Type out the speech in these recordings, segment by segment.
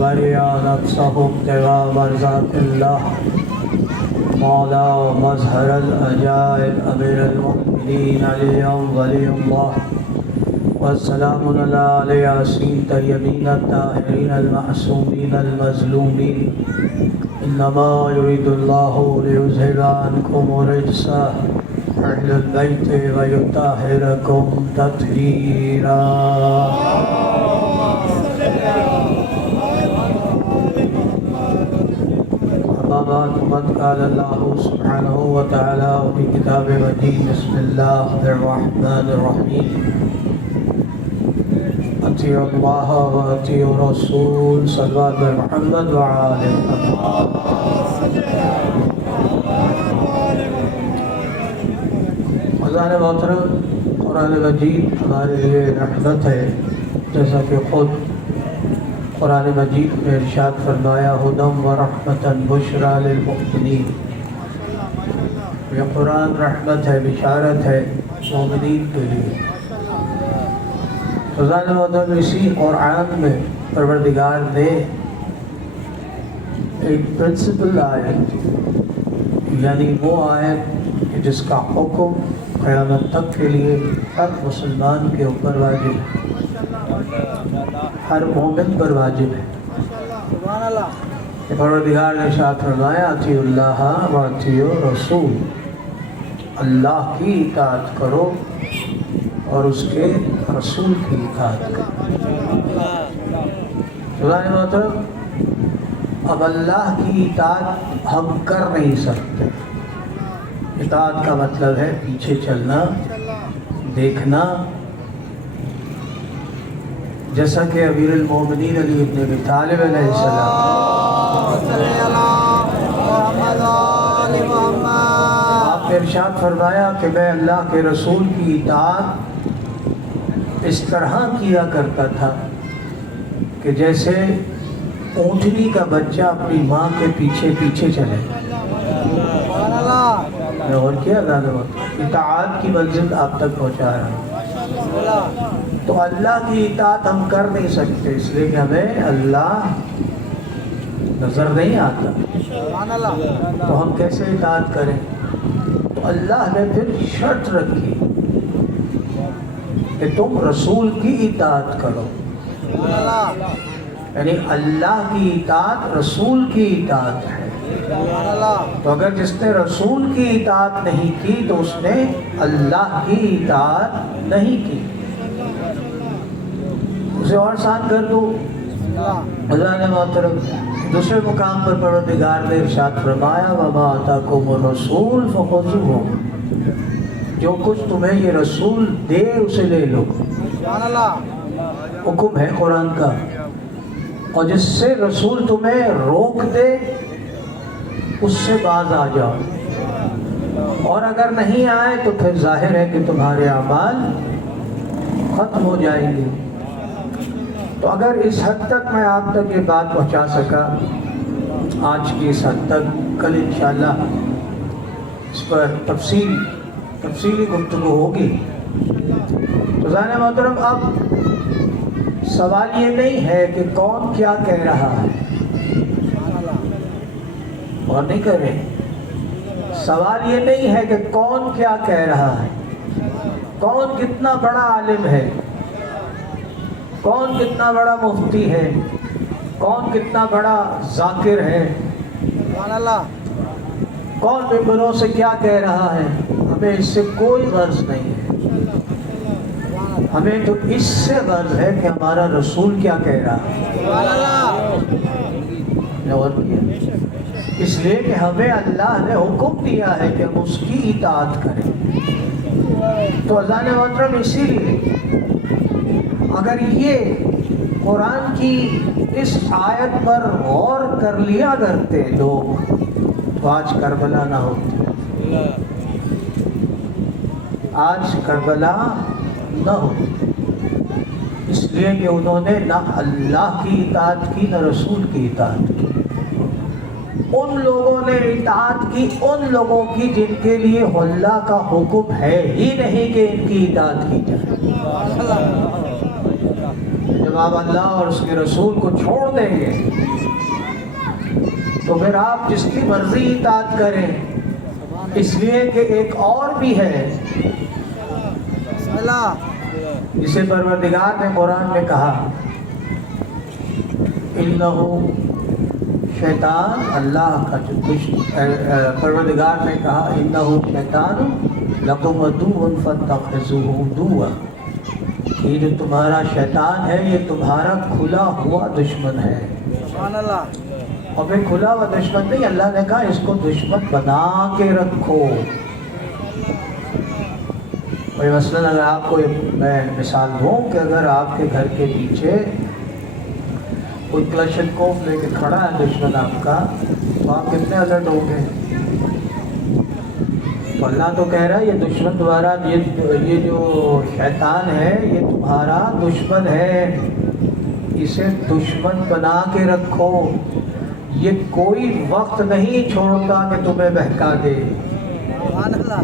بریا نفسه ابتغاء مرضات اللہ مولا مظہر العجائب امیر المؤمنین علی ولی اللہ والسلام علی یاسین طیبین الطاہرین المعصومین المظلومین انما یرید اللہ لیذہب عنکم الرجس اہل البیت ویطہرکم تطہیرا. بعد قال اللہ سبحانہ وتعالی فی کتاب مجید بسم اللہ الرحمن الرحیم اطیعوا اللہ و اطیعوا الرسول صلوات محمد وآلہ محمد. عزیزان محترم، قرآن مجید ہمارے لیے رحمت ہے، جیسا کہ خود قرآن مجید میں ارشاد فرمایا ہدی و رحمتاً بشریٰ للمؤمنین. یہ قرآن رحمت ہے، بشارت ہے مومنین کے لیے. عزیزان محترم، اسی قرآن میں پروردگار نے ایک پرنسپل آیت، یعنی وہ آیت جس کا حکم قیامت تک کے لیے ہر مسلمان کے اوپر واجب ہے، ہر مومن پر واجب ہے. پروردگار نے ارشاد فرمایا اطیعوا اللہ و اطیعوا الرسول، اللہ کی اطاعت کرو اور اس کے رسول کی اطاعت کرو. عزیزان محترم، اب اللہ کی اطاعت ہم کر نہیں سکتے. اطاعت کا مطلب ہے پیچھے چلنا، دیکھنا. جیسا کہ امیر المومنین علی ابن ابی طالب علیہ السلام آپ نے ارشاد فرمایا کہ میں اللہ کے رسول کی اطاعت اس طرح کیا کرتا تھا کہ جیسے اونٹنی کا بچہ اپنی ماں کے پیچھے پیچھے چلے. میں اور کیا گانا اطاعت کی منزل آپ تک پہنچا رہا ہوں. تو اللہ کی اطاعت ہم کر نہیں سکتے، اس لیے کہ ہمیں اللہ نظر نہیں آتا. تو ہم کیسے اطاعت کریں؟ تو اللہ نے پھر شرط رکھی کہ تم رسول کی اطاعت کرو. یعنی اللہ کی اطاعت رسول کی اطاعت ہے. تو اگر جس نے رسول کی اطاعت نہیں کی تو اس نے اللہ کی اطاعت نہیں کی. اسے اور آسان کر دو. عزیزان محترم، دوسرے مقام پر پروردگار نے ارشاد فرمایا وَمَا آتَاكُمُ الرَّسُولُ فَخُذُوهُ، جو کچھ تمہیں یہ رسول دے اسے لے لو. حکم ہے قرآن کا. اور جس سے رسول تمہیں روک دے اس سے باز آ جاؤ، اور اگر نہیں آئے تو پھر ظاہر ہے کہ تمہارے اعمال ختم ہو جائیں گے. تو اگر اس حد تک میں آپ تک یہ بات پہنچا سکا آج کی اس حد تک، کل انشاءاللہ اس پر تفصیلی گفتگو ہوگی. تو ذہن محترم، اب سوال یہ نہیں ہے کہ کون کیا کہہ رہا ہے، اور نہیں کہہ رہے. سوال یہ نہیں ہے کہ کون کیا کہہ رہا ہے، کون کتنا بڑا عالم ہے، کون کتنا بڑا مفتی ہے، کون کتنا بڑا ذاکر ہے، کون ممبروں سے کیا کہہ رہا ہے. ہمیں اس سے کوئی غرض نہیں ہے. ہمیں تو اس سے غرض ہے کہ ہمارا رسول کیا کہہ رہا ہے. اور کیا؟ اس لیے کہ ہمیں اللہ نے حکم دیا ہے کہ ہم اس کی اطاعت کریں. تو اذان محترم، اسی لیے اگر یہ قرآن کی اس آیت پر غور کر لیا کرتے لوگ تو آج کربلا نہ ہوتی، آج کربلا نہ ہوتی. اس لیے کہ انہوں نے نہ اللہ کی اطاعت کی نہ رسول کی اطاعت کی. ان لوگوں نے اطاعت کی ان لوگوں کی جن کے لیے اللہ کا حکم ہے ہی نہیں کہ ان کی اطاعت کی جائے. جب آپ اللہ اور اس کے رسول کو چھوڑ دیں گے تو پھر آپ جس کی مرضی اطاعت کریں، اس لیے کہ ایک اور بھی ہے جسے پروردگار نے قرآن میں کہا انہو شیطان، اللہ کا جو پروردگار نے کہا انہو شیطان لکم عدو فاتخذوہ عدوا، یہ جو تمہارا شیطان ہے یہ تمہارا کھلا ہوا دشمن ہے۔ سبحان اللہ۔ اور پھر کھلا ہوا دشمن نہیں، اللہ نے کہا اس کو دشمن بنا کے رکھو۔ مثلاً اگر آپ کو میں مثال دوں کہ اگر آپ کے گھر کے پیچھے کوئی کلاشنکوف لے کے کھڑا ہے دشمن آپ کا، تو آپ کتنے الرٹ ہوں گے؟ تو اللہ تو کہہ رہا ہے یہ دشمن تمہارا، یہ جو شیطان ہے یہ تمہارا دشمن ہے، اسے دشمن بنا کے رکھو، یہ کوئی وقت نہیں چھوڑتا کہ تمہیں بہکا دے۔ سبحان اللہ۔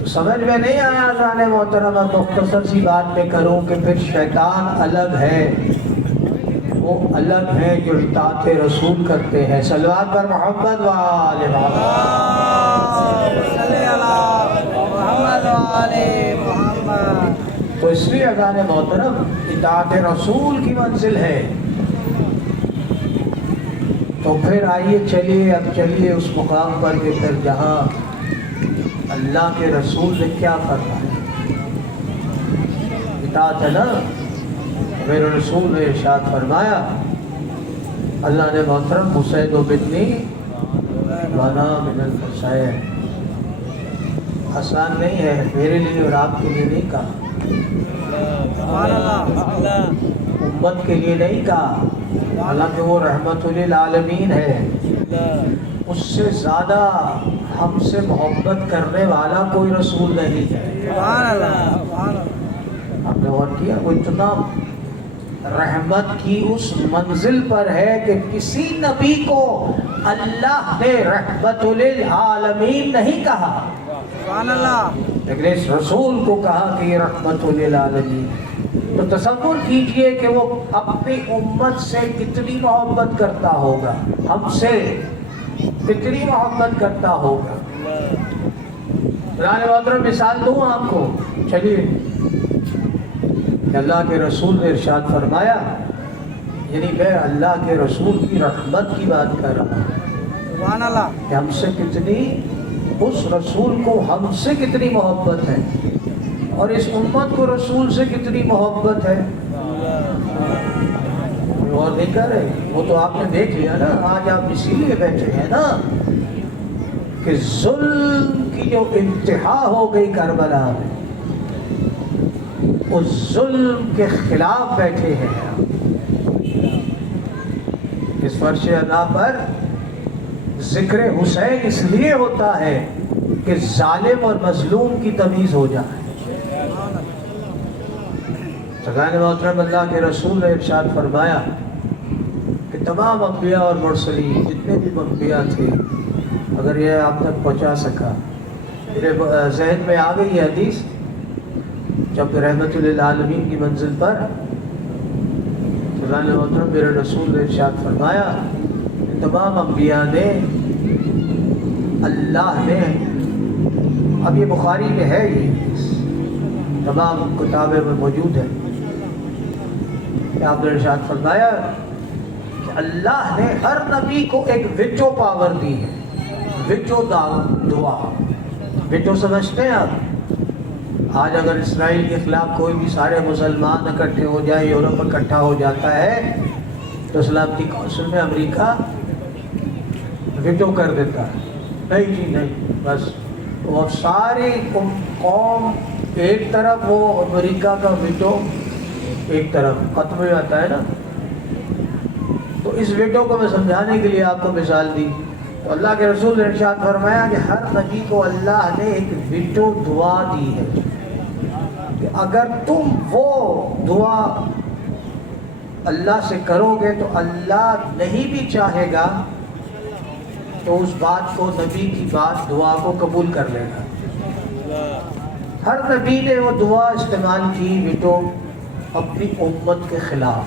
تو سمجھ میں نہیں آیا جانے محترمہ، مختصر سی بات میں کروں کہ پھر شیطان الگ ہے، وہ الگ ہے جو اطاعت رسول کرتے ہیں۔ صلوات پر محمد و آل محمد، صلی اللہ محمد و آل محمد۔ تو اس لیے اذان محترم اطاعت رسول کی منزل ہے۔ تو پھر آئیے چلیے، اب چلیے اس مقام پر کہ پھر جہاں اللہ کے رسول نے کیا فرمایا، اطاعت ہے نا، میرے رسول نے ارشاد فرمایا، اللہ نے محترم حسین و بنی وانا من الحسین، آسان نہیں ہے میرے لیے اور آپ کے لیے نہیں کہا، سبحان اللہ۔ امت کے لیے نہیں کہا، حالانکہ وہ رحمت للعالمین ہے، اس سے زیادہ ہم سے محبت کرنے والا کوئی رسول نہیں ہے۔ سبحان اللہ، سبحان اللہ۔ آپ نے غور کیا، وہ اتنا رحمت کی اس منزل پر ہے کہ کسی نبی کو اللہ نے رحمت للعالمین نہیں کہا، سبحان اللہ۔ لیکن اس رسول کو کہا کہ یہ رحمت للعالمین ہے۔ تو تصور کیجئے کہ وہ اپنی امت سے کتنی محبت کرتا ہوگا، ہم سے کتنی محبت کرتا ہوگا۔ قرآن محترم مثال دوں آپ کو، چلیے کہ اللہ کے رسول نے ارشاد فرمایا، یعنی میں اللہ کے رسول کی رحمت کی بات کر رہا ہوں سبحان اللہ۔ کہ ہم سے کتنی، اس رسول کو ہم سے کتنی محبت ہے اور اس امت کو رسول سے کتنی محبت ہے۔ اور نہیں کر رہے، وہ تو آپ نے دیکھ لیا نا، آج آپ اسی لیے بیٹھے ہیں نا کہ ظلم کی جو انتہا ہو گئی کربلا میں، اس ظلم کے خلاف بیٹھے ہیں۔ اس فرش ادا پر ذکر حسین اس لیے ہوتا ہے کہ ظالم اور مظلوم کی تمیز ہو جائے۔ سرکار محترم اللہ کے رسول نے ارشاد فرمایا کہ تمام انبیاء اور مرسلین جتنے بھی انبیاء تھے، اگر یہ آپ تک پہنچا سکا، میرے ذہن میں آ گئی یہ حدیث جب رحمت للعالمین کی منزل پر سرکار محترم میرے رسول نے ارشاد فرمایا کہ تمام انبیاء نے، اللہ نے، اب یہ بخاری میں ہے، یہ تمام کتابیں میں موجود ہے کہ آپ نے ارشاد فرمایا کہ اللہ نے ہر نبی کو ایک ویٹو پاور دی ہے، ویٹو دعا۔ ویٹو سمجھتے ہیں آپ؟ آج اگر اسرائیل کے خلاف کوئی بھی سارے مسلمان اکٹھے ہو جائے، یورپ اکٹھا ہو جاتا ہے تو سلامتی کونسل میں امریکہ ویٹو کر دیتا ہے، نہیں جی نہیں، بس وہ ساری قوم ایک طرف، وہ امریکہ کا ویٹو ایک طرف ختم ہو جاتا ہے نا۔ تو اس ویٹو کو میں سمجھانے کے لیے آپ کو مثال دی، تو اللہ کے رسول نے ارشاد فرمایا کہ ہر نبی کو اللہ نے ایک ویٹو دعا دی ہے کہ اگر تم وہ دعا اللہ سے کرو گے تو اللہ نہیں بھی چاہے گا تو اس بات کو، نبی کی بات، دعا کو قبول کر لے گا۔ ہر نبی نے وہ دعا استعمال کی، ویٹو اپنی امت کے خلاف.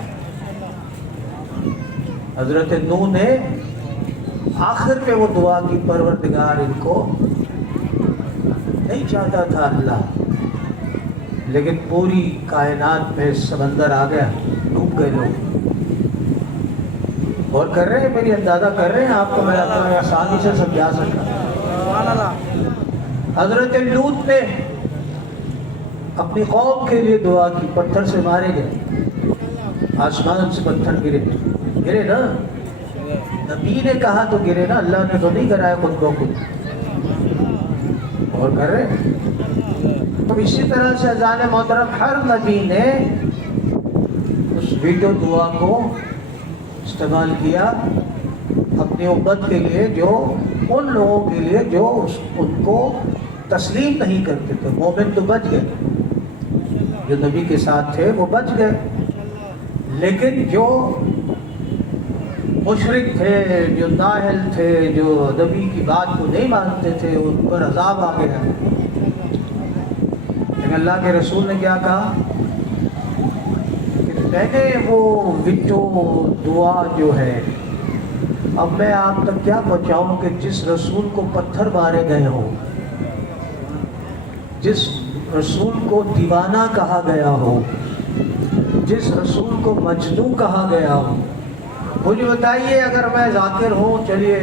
حضرت نوح نے آخر میں وہ دعا کی پروردگار ان کو نہیں چاہتا تھا اللہ، لیکن پوری کائنات میں سمندر آ گیا، ڈوب گئے لوگ. اور کر رہے ہیں، میری اندازہ کر رہے ہیں، آپ کو میں اتنا آسانی سے سمجھا سکا. سبحان اللہ. حضرت لوط نے اپنی قوم کے لیے دعا کی، پتھر سے مارے گئے، آسمان سے پتھر گرے نا. نبی نے کہا تو گرے نا، اللہ نے تو نہیں کرایا خود کو خود. اور کر رہے ہیں. تو اسی طرح سے اذان محترم ہر نبی نے اس ویٹو دعا کو استعمال کیا اپنی امت کے لیے، جو ان لوگوں کے لیے جو ان کو تسلیم نہیں کرتے تھے. مومن تو بچ گئے، جو نبی کے ساتھ تھے وہ بچ گئے، لیکن جو مشرک تھے، جو نااہل تھے، جو نبی کی بات کو نہیں مانتے تھے، ان پر عذاب آ گیا. لیکن اللہ کے رسول نے کیا کہا کہ میں نے وہ وٹو دعا جو ہے، اب میں آپ تک کیا پہنچاؤں کہ جس رسول کو پتھر مارے گئے ہو، جس رسول کو دیوانہ کہا گیا ہو، جس رسول کو مجنون کہا گیا ہو، مجھے بتائیے اگر میں ذاکر ہوں، چلیے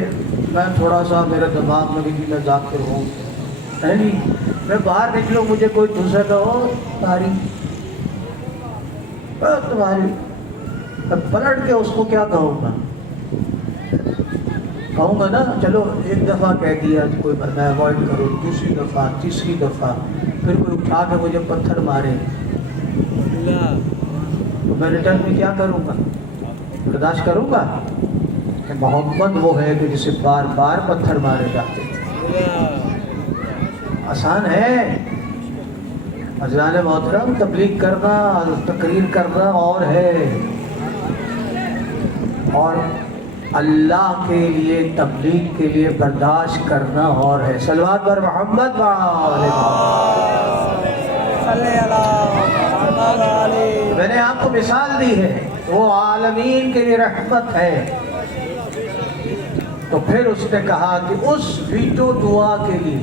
میں تھوڑا سا میرے دماغ میں بھی میں ذاکر ہوں، نہیں میں باہر نکلوں، مجھے کوئی دوسرا کہو تمہاری میں پلٹ کے اس کو کیا کہوں گا؟ کہوں گا نا چلو ایک دفعہ کہہ دیا کوئی میں اوائڈ کروں، دوسری دفعہ، تیسری دفعہ، پھر کوئی اٹھا کے مجھے پتھر مارے تو میں ریٹرن میں کیا کروں گا؟ برداشت کروں گا؟ کہ محمد وہ ہے کہ جسے بار بار پتھر مارے جاتے تھے. آسان ہے اذان محترم، تبلیغ کرنا، تقریر کرنا اور ہے، اور اللہ کے لیے تبلیغ کے لیے برداشت کرنا اور ہے. صلوات بر محمد میں نے آپ کو مثال دی ہے، وہ عالمین کے لیے رحمت ہے. تو پھر اس نے کہا کہ اس ویٹو دعا کے لیے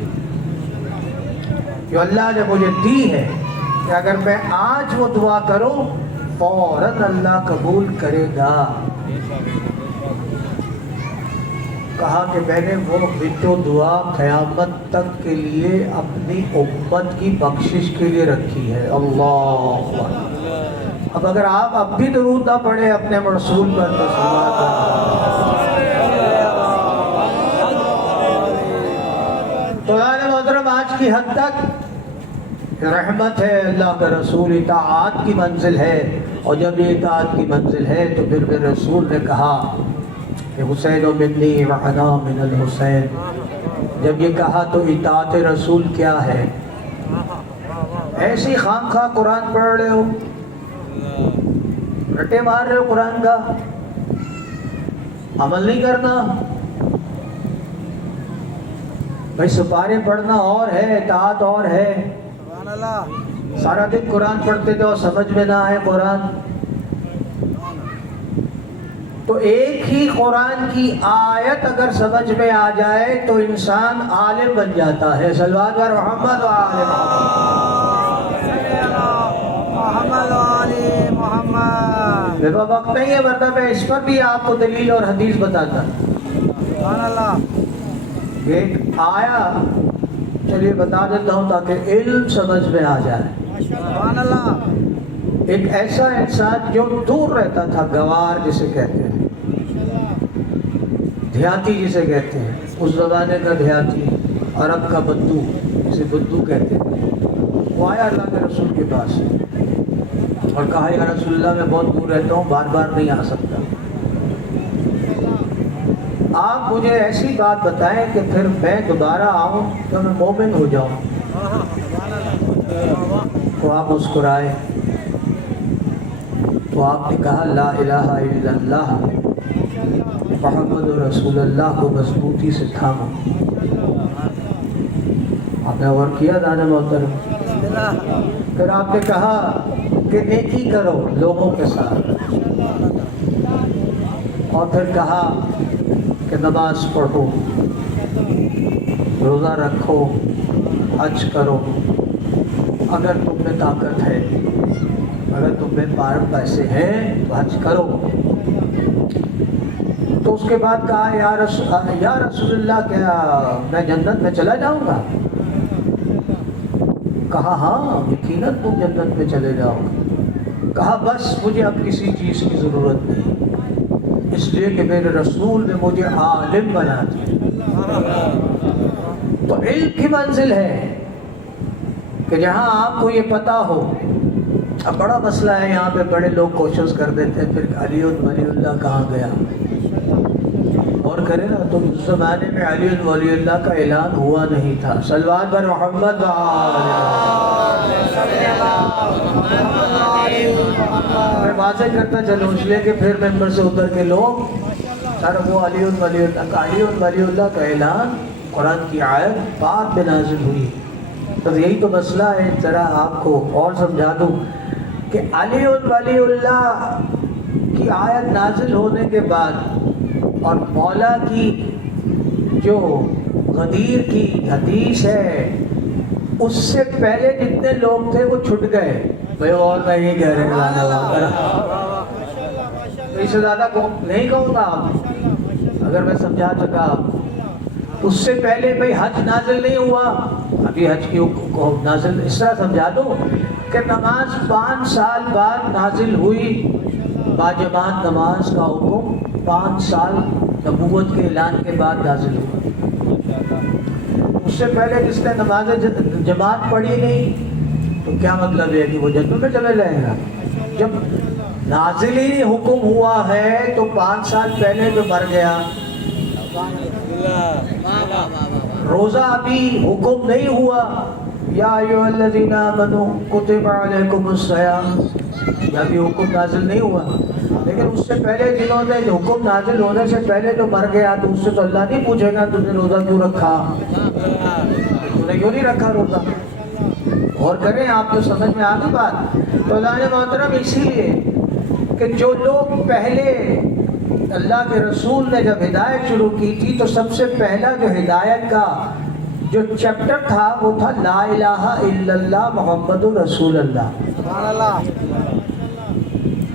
جو اللہ نے مجھے دی ہے، کہ اگر میں آج وہ دعا کروں فوراً اللہ قبول کرے گا. کہا کہ میں نے وہ ویٹو دعا قیامت تک کے لیے اپنی امت کی بخشش کے لیے رکھی ہے. اللہ اب اگر آپ اب بھی درود نہ پڑھیں اپنے رسول پر تو قرآن محترم آج کی حد تک رحمت ہے، اللہ کا رسول اطاعت کی منزل ہے. اور جب یہ اطاعت کی منزل ہے تو پھر میرے رسول نے کہا کہ حسین منی وأنا من الحسین. جب یہ کہا تو اطاعت رسول کیا ہے؟ ایسی خام خواہ قرآن پڑھ رہے ہو، رٹے مار رہے ہو قرآن کا، عمل نہیں کرنا. بھائی سپارے پڑھنا اور ہے، اطاعت اور ہے. سارا دن قرآن پڑھتے تھے اور سمجھ میں نہ آئے قرآن، تو ایک ہی قرآن کی آیت اگر سمجھ میں آ جائے تو انسان عالم بن جاتا ہے. صلوات بر محمد میرے وقت نہیں ہے، ورنہ میں اس پر بھی آپ کو دلیل اور حدیث بتاتا. ایک آیا چلیے بتا دیتا ہوں تاکہ علم سمجھ میں آ جائے. ایک ایسا انسان جو دور رہتا تھا، گوار جسے کہتے ہیں، دیہاتی جسے کہتے ہیں، اس زمانے کا دیہاتی، عرب کا بدو جسے بدو کہتے ہیں، وہ آیا اللہ کے رسول کے پاس اور کہا یا رسول اللہ میں بہت دور رہتا ہوں، بار بار نہیں آ سکتا، آپ مجھے ایسی بات بتائیں کہ پھر میں دوبارہ آؤں تو میں مومن ہو جاؤں. تو آپ مسکرائے، تو آپ نے کہا لا الہ الا اللہ محمد رسول اللہ کو مضبوطی سے تھامو. آپ نے غور کیا دانا محترم. پھر آپ نے کہا کہ نیکی کرو لوگوں کے ساتھ، اور پھر کہا کہ نماز پڑھو، روزہ رکھو، حج کرو، اگر تم میں طاقت ہے، اگر تم میں پیسے ہیں تو حج کرو۔ تو اس کے بعد کہا یا رسول اللہ کیا میں جنت میں چلا جاؤں گا؟ کہا ہاں یقیناً تم جنت میں چلے جاؤ گے۔ کہا بس مجھے اب کسی چیز کی ضرورت نہیں، اس لیے کہ میرے رسول نے مجھے عالم بنا دیا۔ تو علم کی منزل ہے کہ جہاں آپ کو یہ پتہ ہو۔ اب بڑا مسئلہ ہے یہاں پہ، بڑے لوگ کوشش کر دیتے ہیں پھر علی ولی اللہ کہاں گیا، اور کرے نا تو اس زمانے میں علی ولی اللہ کا اعلان ہوا نہیں تھا۔ صلوات بر محمد میں واضح کرتا چلوں اس لیے کہ پھر ممبر سے اتر کے لوگ سر وہ علی ولی اللہ کا، علی ولی اللہ کا اعلان قرآن کی آیت بعد میں نازل ہوئی۔ تو یہی تو مسئلہ ہے، ذرا آپ کو اور سمجھا دوں کہ علی ولی اللہ کی آیت نازل ہونے کے بعد اور مولا کی جو غدیر کی حدیث ہے اس سے پہلے جتنے لوگ تھے وہ چھٹ گئے۔ بھائی اور میں یہ کہہ رہے اس سے زیادہ نہیں کہوں گا آپ، اگر میں سمجھا سکا۔ اس سے پہلے بھائی حج نازل نہیں ہوا، ابھی حج کی نازل اس طرح سمجھا دوں کہ نماز 5 سال بعد نازل ہوئی، باجماعت نماز کا حکم 5 سال نبوت کے اعلان کے بعد نازل ہوا۔ اس سے پہلے جس نے نماز جماعت پڑھی نہیں تو کیا مطلب ہے کہ وہ جنت میں چلے جائے گا؟ جب نازل ہی حکم ہوا ہے تو 5 سال پہلے جو مر گیا۔ روزہ ابھی حکم نہیں ہوا، یا ایھا الذین آمنوا کتب علیکم الصیام، یہ ابھی حکم نازل نہیں ہوا۔ لیکن اس سے پہلے جنہوں نے حکم نازل ہونے سے پہلے جو مر گیا تو اس سے تو اللہ نہیں پوچھے گا تم نے روزہ کیوں رکھا، تم نے کیوں نہیں رکھا روزہ۔ اور کریں آپ تو سمجھ میں آ گئی بات۔ تو اللہ نے محترم اسی لیے کہ جو لوگ پہلے اللہ کے رسول نے جب ہدایت شروع کی تھی تو سب سے پہلا جو ہدایت کا جو چیپٹر تھا وہ تھا لا الہ الا اللہ محمد رسول اللہ۔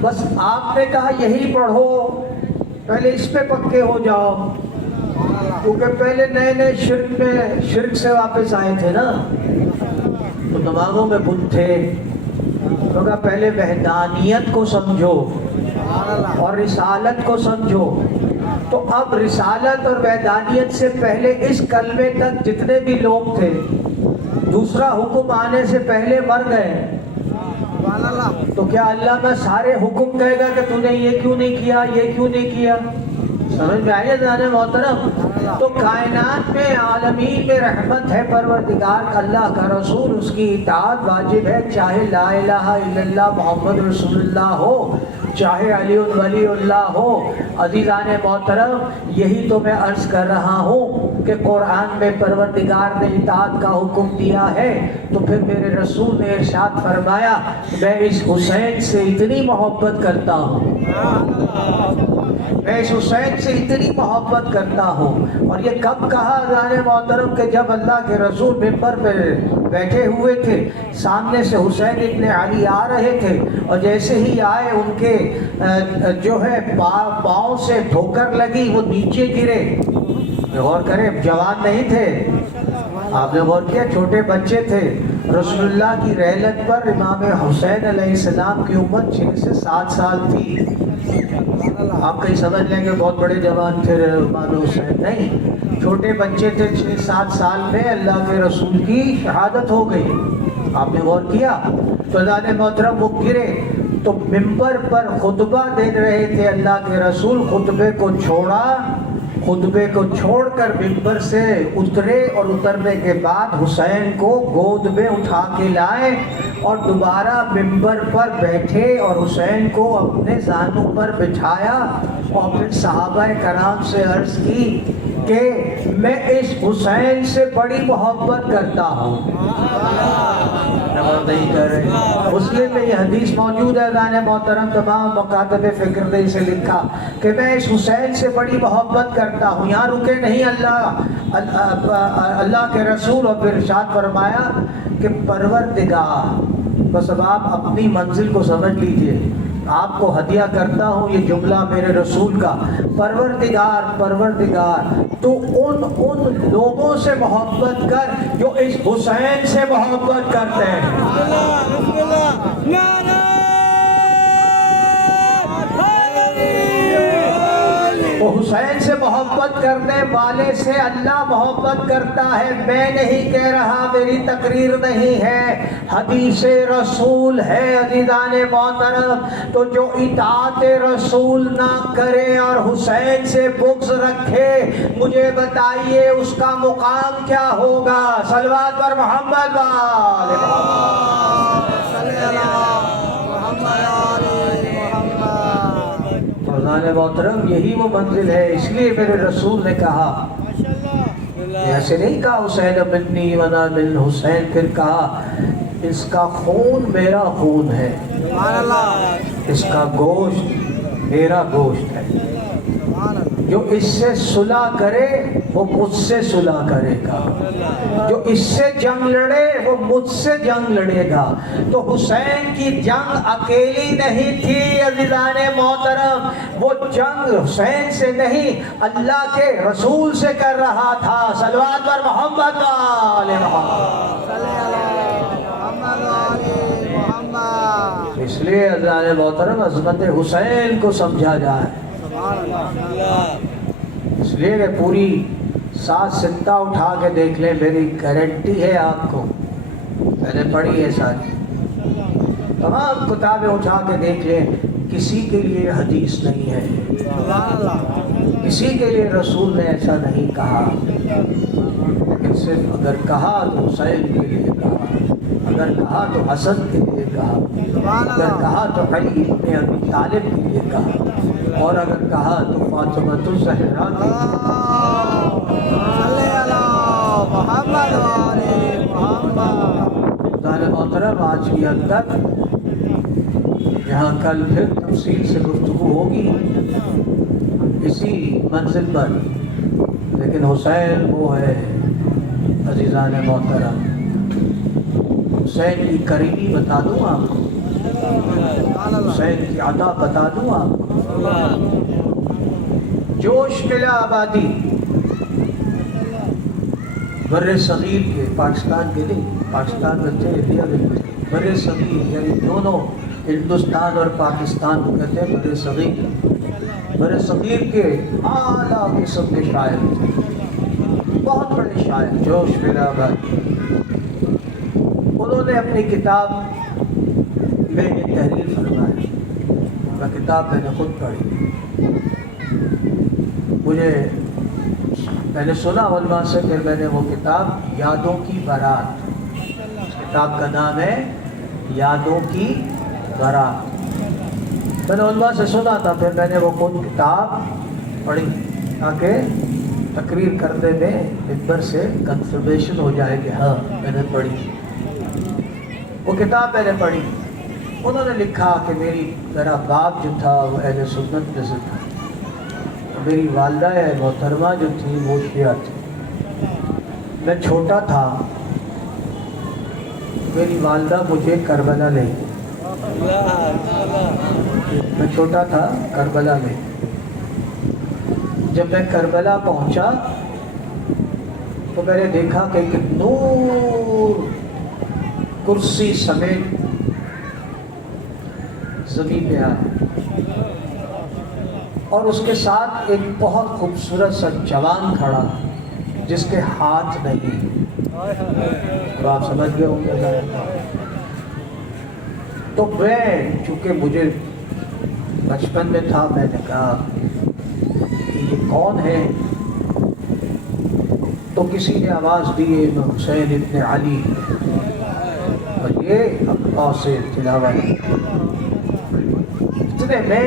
بس آپ نے کہا یہی پڑھو، پہلے اس پہ پکے ہو جاؤ، کیونکہ پہلے نئے شرک سے واپس آئے تھے نا، تو دماغوں میں بت تھے، تو کہا پہلے وحدانیت کو سمجھو اور رسالت کو سمجھو۔ تو اب رسالت اور وحدانیت سے پہلے اس کلمے تک جتنے بھی لوگ تھے دوسرا حکم آنے سے پہلے مر گئے، تو کیا اللہ میں سارے حکم کہے گا کہ تو نے یہ کیوں نہیں کیا، یہ کیوں نہیں کیا؟ سمجھ میں آئیے جانے محترم۔ تو کائنات میں عالمین میں رحمت ہے پروردگار اللہ کا رسول، اس کی اطاعت واجب ہے، چاہے لا الہ الا اللہ محمد رسول اللہ ہو، چاہے علی ولی اللہ ہو۔ عزیزان محترم یہی تو میں عرض کر رہا ہوں کہ قرآن میں پروردگار نے اطاعت کا حکم دیا ہے، تو پھر میرے رسول نے ارشاد فرمایا میں اس حسین سے اتنی محبت کرتا ہوں، میں اس حسین سے اتنی محبت کرتا ہوں۔ اور یہ کب کہا عزیزان محترم کہ جب اللہ کے رسول ممبر پہ بیٹھے ہوئے تھے، سامنے سے حسین ابن علی آ رہے تھے، اور جیسے ہی آئے ان کے جو ہے پاؤں سے ٹھوکر لگی، وہ نیچے گرے۔ غور کریں جوان نہیں تھے، آپ نے غور کیا چھوٹے بچے تھے۔ رسول اللہ کی رحلت پر امام حسین علیہ السلام کی عمر 6 سے 7 سال تھی۔ آپ کہیں سمجھ لیں گے بہت بڑے جوان تھے امام حسین، نہیں، چھوٹے بچے تھے۔ 6-7 سال میں اللہ کے رسول کی شہادت ہو گئی، آپ نے غور کیا۔ تو اللہ محترم وہ گرے تو ممبر پر خطبہ دے رہے تھے اللہ کے رسول، خطبے کو چھوڑ کر ممبر سے اترے، اور اترنے کے بعد حسین کو گود میں اٹھا کے لائے اور دوبارہ ممبر پر بیٹھے اور حسین کو اپنے زانوں پر بٹھایا اور پھر صحابہ کرام سے عرض کی کہ میں اس حسین سے بڑی محبت کرتا ہوں. نہیں کر رہے. مسلم میں یہ حدیث موجود ہے. دانے محترم تمام مکاتب فکر نے اسے لکھا کہ میں اس حسین سے بڑی محبت کرتا ہوں. یہاں رکے نہیں. اللہ کے رسول اور پھر ارشاد فرمایا کہ پروردگار. بس اب آپ اپنی منزل کو سمجھ لیجئے. آپ کو ہدیہ کرتا ہوں یہ جملہ میرے رسول کا. پروردگار پروردگار تو ان لوگوں سے محبت کر جو اس حسین سے محبت کرتے ہیں. وہ حسین سے محبت کرنے والے سے اللہ محبت کرتا ہے. میں نہیں کہہ رہا, میری تقریر نہیں ہے, حدیث رسول ہے. عزیزان محترم, تو جو اطاعت رسول نہ کرے اور حسین سے بغض رکھے, مجھے بتائیے اس کا مقام کیا ہوگا. صلوات پر محمد والے محترم. یہی وہ منزل ہے. اس لیے میرے رسول نے کہا, ایسے نہیں کہا حسین منی ونا من حسین, پھر کہا اس کا خون میرا خون ہے, اس کا گوشت میرا گوشت ہے. جو اس سے صلح کرے وہ مجھ سے صلح کرے گا, جو اس سے جنگ لڑے وہ مجھ سے جنگ لڑے گا. تو حسین کی جنگ اکیلی نہیں تھی عزیزان محترم, وہ جنگ حسین سے نہیں اللہ کے رسول سے کر رہا تھا. صلوات پر محمد والے محمد. اس لیے عزیزان محترم عظمت حسین کو سمجھا جائے. اس لیے کہ پوری 7 ستہ اٹھا کے دیکھ لیں, میری گارنٹی ہے آپ کو, میں نے پڑھی ہے ساری تمام کتابیں اٹھا کے دیکھ لیں, کسی کے لیے حدیث نہیں ہے, کسی کے لیے رسول نے ایسا نہیں کہا. لیکن صرف اگر کہا تو حسین کے لیے کہا, اگر کہا تو حسن کے لیے کہا, اگر کہا تو علی ابن ابی طالب کے لیے کہا, اور اگر کہا تو فاطمہ الزہرا کے لیے. محترم, آج کی حد تک, یہاں کل پھر تفصیل سے گفتگو ہوگی اسی منزل پر. لیکن حسین وہ ہے عزیزان محترم, حسین کی قریبی بتا دوں آپ کو, حسین کی عطا بتا دوں آپ کو. جوش ملا آبادی بر صغیر کے, پاکستان کے نہیں, پاکستان میں تھے, انڈیا میں تھے, بر صغیر یعنی دونوں ہندوستان اور پاکستان کو کہتے ہیں بر صغیر. بر صغیر کے اعلیٰ قسم کے شاعر تھے, بہت بڑے شاعر, جوش ملا آبادی. انہوں نے اپنی کتاب میں یہ تحریر فرمایا. میں کتاب میں نے خود پڑھی, میں نے سنا علماء سے, پھر میں نے وہ کتاب یادوں کی بارات, اس کتاب کا نام ہے یادوں کی بارات. میں نے علماء سے سنا تھا, پھر میں نے وہ خود کتاب پڑھی تاکہ تقریر کرنے میں منبر سے کنفرمیشن ہو جائے کہ ہاں میں نے پڑھی. وہ کتاب میں نے پڑھی. انہوں نے لکھا کہ میرا باپ جو تھا وہ اہل سنت میں سے تھا, میری والدہ محترمہ جو تھی وہ شیعہ تھی. میں چھوٹا تھا, میری والدہ مجھے کربلا لے گئی. میں چھوٹا تھا, کربلا میں. جب میں کربلا پہنچا تو میں نے دیکھا کہ ایک نور کرسی سمیت زمین پہ آیا, اور اس کے ساتھ ایک بہت خوبصورت سا جوان کھڑا جس کے ہاتھ نہیں. تو آپ سمجھ گئے ہوں گے. تو میں چونکہ مجھے بچپن میں تھا, میں نے کہا یہ کون ہے؟ تو کسی نے آواز دی ہے حسین ابن علی, اور یہ عباس سے تلاوت. اتنے میں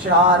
4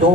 2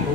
2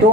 2